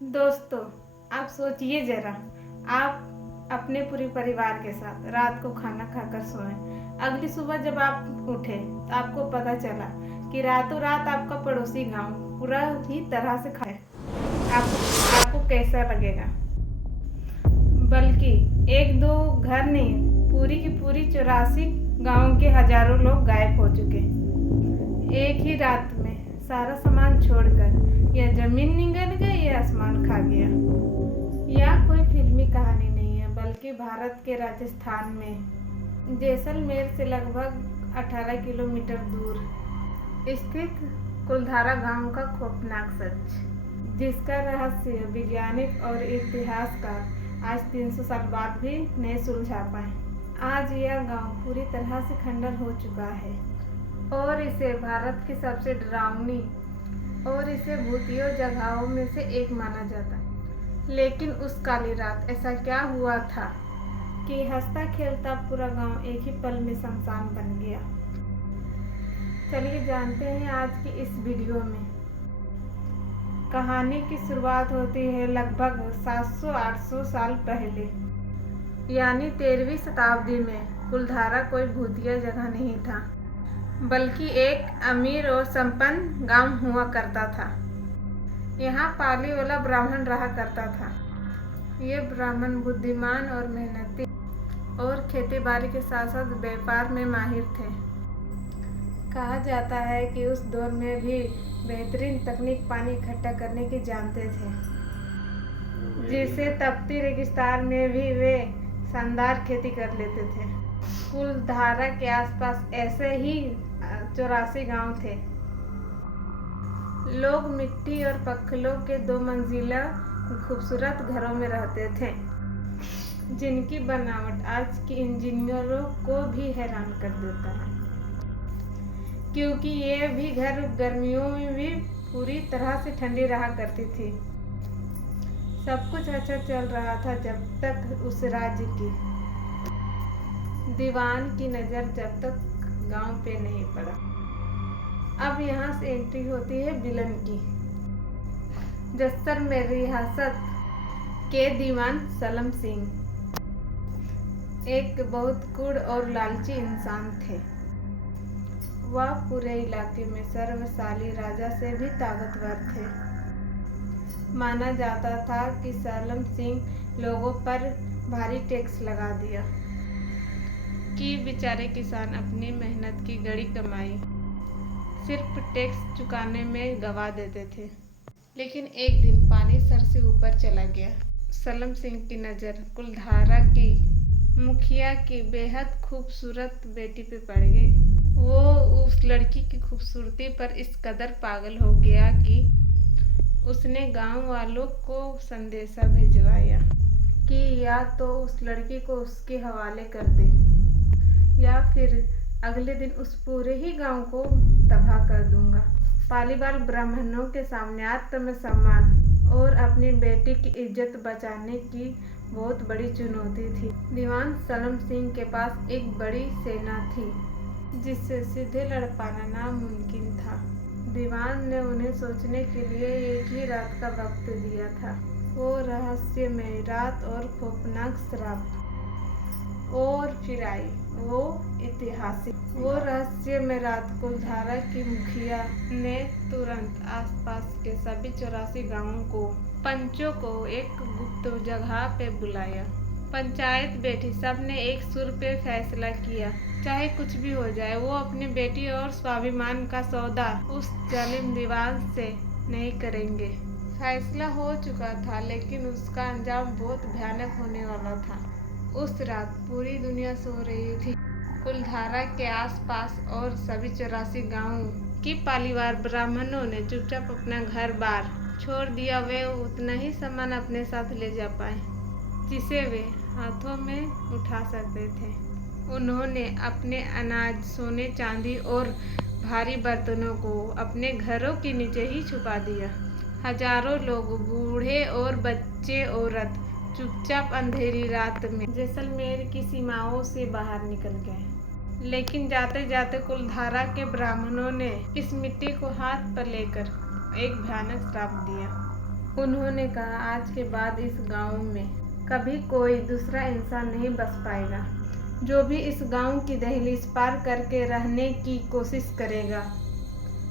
दोस्तों, आप सोचिए जरा, आप अपने पूरे परिवार के साथ रात को खाना खाकर सोएं। अगली सुबह जब आप उठे तो आपको पता चला कि रातों रात आपका पड़ोसी गांव पूरा ही तरह से खाए। आपको कैसा लगेगा? बल्कि एक दो घर नहीं, पूरी की पूरी 84 गांव के हजारों लोग गायब हो चुके। एक ही रात में सारा सामान छोड़कर या जमीन निगल गई या आसमान खा गया। यह कोई फिल्मी कहानी नहीं है, बल्कि भारत के राजस्थान में जैसलमेर से लगभग 18 किलोमीटर दूर स्थित कुलधारा गांव का खौफनाक सच, जिसका रहस्य वैज्ञानिक और इतिहासकार आज 300 साल बाद भी नहीं सुलझा पाए। आज यह गांव पूरी तरह से खंडर हो चुका है और इसे भारत की सबसे डरावनी और इसे भूतियों जगहों में से एक माना जाता है। लेकिन उस काली रात ऐसा क्या हुआ था कि हंसता खेलता पूरा गांव एक ही पल में शमशान बन गया? चलिए जानते हैं आज की इस वीडियो में। कहानी की शुरुआत होती है लगभग 700-800 साल पहले, यानी 13वीं शताब्दी में। कुलधारा कोई भूतिया जगह नहीं था, बल्कि एक अमीर और संपन्न गांव हुआ करता था। यहाँ पाली वाला ब्राह्मण रहा करता था। ये ब्राह्मण बुद्धिमान और मेहनती और खेती बाड़ी के साथ साथ व्यापार में माहिर थे। कहा जाता है कि उस दौर में भी बेहतरीन तकनीक पानी इकट्ठा करने की जानते थे, जिससे तपती रेगिस्तान में भी वे शानदार खेती कर लेते थे। कुलधारा के आसपास ऐसे ही 84 गांव थे। लोग मिट्टी और पत्थरों के 2 मंजिला खूबसूरत घरों में रहते थे, जिनकी बनावट आज के इंजीनियरों को भी हैरान कर देता है, क्योंकि ये भी घर गर्मियों में भी पूरी तरह से ठंडी रहा करती थी। सब कुछ अच्छा चल रहा था जब तक उस राज्य की दीवान की नज़र जब तक गांव पे नहीं पड़ा। अब यहाँ से एंट्री होती है विलन की। जैसलमेर रियासत के दीवान सलम सिंह एक बहुत क्रूर और लालची इंसान थे। वह पूरे इलाके में सर्वशाली राजा से भी ताकतवर थे। माना जाता था कि सलम सिंह लोगों पर भारी टैक्स लगा दिया कि बेचारे किसान अपनी मेहनत की गड़ी कमाई सिर्फ टैक्स चुकाने में गवा देते थे। लेकिन एक दिन पानी सर से ऊपर चला गया। सलम सिंह की नज़र कुलधारा की मुखिया की बेहद खूबसूरत बेटी पे पड़ गई। वो उस लड़की की खूबसूरती पर इस कदर पागल हो गया कि उसने गांव वालों को संदेशा भिजवाया कि या तो उस लड़की को उसके हवाले कर दे या फिर अगले दिन उस पूरे ही गांव को तबाह कर दूंगा। पालीवाल ब्राह्मणों के सामने आत्मसम्मान और अपनी बेटी की इज्जत बचाने की बहुत बड़ी चुनौती थी। दीवान सलम सिंह के पास एक बड़ी सेना थी, जिससे सीधे लड़ पाना नामुमकिन था। दीवान ने उन्हें सोचने के लिए एक ही रात का वक्त दिया था। वो रहस्यमय रात और खौफनाक श्राप। और फिर आई वो ऐतिहासिक वो रहस्यमय रात। कुलधारा की मुखिया ने तुरंत आसपास के सभी 84 गांवों को पंचों को एक गुप्त जगह पे बुलाया। पंचायत बैठी, सबने एक सुर पे फैसला किया, चाहे कुछ भी हो जाए वो अपनी बेटी और स्वाभिमान का सौदा उस जालिम दीवान से नहीं करेंगे। फैसला हो चुका था, लेकिन उसका अंजाम बहुत भयानक होने वाला था। उस रात पूरी दुनिया सो रही थी। कुलधारा के आसपास और सभी 84 गांवों की पालीवाल ब्राह्मणों ने चुपचाप अपना घर बार छोड़ दिया। वे उतना ही सामान अपने साथ ले जा पाए जिसे वे हाथों में उठा सकते थे। उन्होंने अपने अनाज, सोने चांदी और भारी बर्तनों को अपने घरों के नीचे ही छुपा दिया। हजारों लोग, बूढ़े और बच्चे, औरत, चुपचाप अंधेरी रात में जैसलमेर की सीमाओं से बाहर निकल गए। लेकिन जाते जाते कुलधारा के ब्राह्मणों ने इस मिट्टी को हाथ पर लेकर एक भयानक श्राप दिया। उन्होंने कहा, आज के बाद इस गांव में कभी कोई दूसरा इंसान नहीं बस पाएगा। जो भी इस गांव की दहलीज पार करके रहने की कोशिश करेगा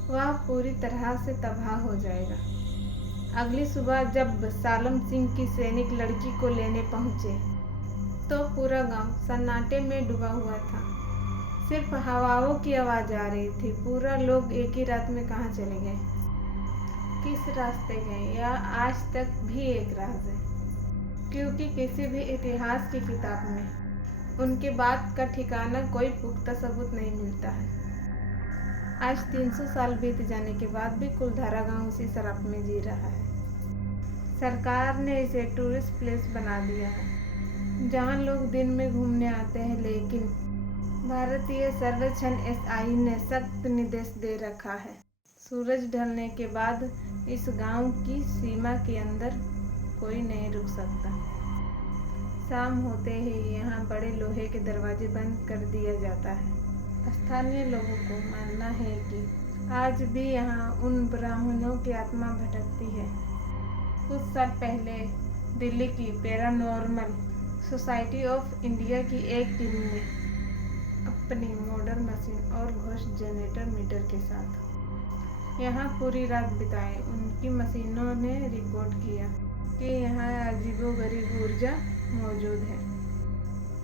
वह पूरी तरह से तबाह हो जाएगा। अगली सुबह जब सालम सिंह की सैनिक लड़की को लेने पहुंचे तो पूरा गांव सन्नाटे में डूबा हुआ था। सिर्फ हवाओं की आवाज़ आ रही थी। पूरा लोग एक ही रात में कहाँ चले गए, किस रास्ते गए, यह आज तक भी एक राज है, क्योंकि किसी भी इतिहास की किताब में उनके बात का ठिकाना कोई पुख्ता सबूत नहीं मिलता है। आज 300 साल बीत जाने के बाद भी कुलधारा गांव उसी शराब में जी रहा है। सरकार ने इसे टूरिस्ट प्लेस बना दिया है जहां लोग दिन में घूमने आते हैं, लेकिन भारतीय सर्वेक्षण SI ने सख्त निर्देश दे रखा है। सूरज ढलने के बाद इस गांव की सीमा के अंदर कोई नहीं रुक सकता। शाम होते ही यहाँ बड़े लोहे के दरवाजे बंद कर दिया जाता है। स्थानीय लोगों को मानना है कि आज भी यहाँ उन ब्राह्मणों की आत्मा भटकती है। कुछ साल पहले दिल्ली की पैरानॉर्मल सोसाइटी ऑफ इंडिया की एक टीम ने अपनी मॉडर्न मशीन और घोस्ट जनरेटर मीटर के साथ यहाँ पूरी रात बिताई। उनकी मशीनों ने रिकॉर्ड किया कि यहाँ अजीबोगरीब ऊर्जा मौजूद है।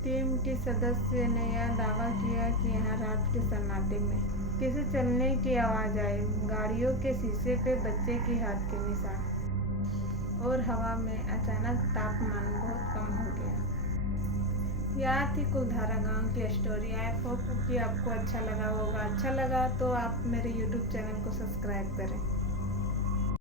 टीम के सदस्य ने यह दावा किया कि यहाँ रात के सन्नाटे में किसी चलने की आवाज़ आई, गाड़ियों के शीशे पे बच्चे के हाथ के निशान और हवा में अचानक तापमान बहुत कम हो गया। यह थी कुलधारा गांव की स्टोरी। आई होप कि आपको अच्छा लगा होगा। अच्छा लगा तो आप मेरे YouTube चैनल को सब्सक्राइब करें।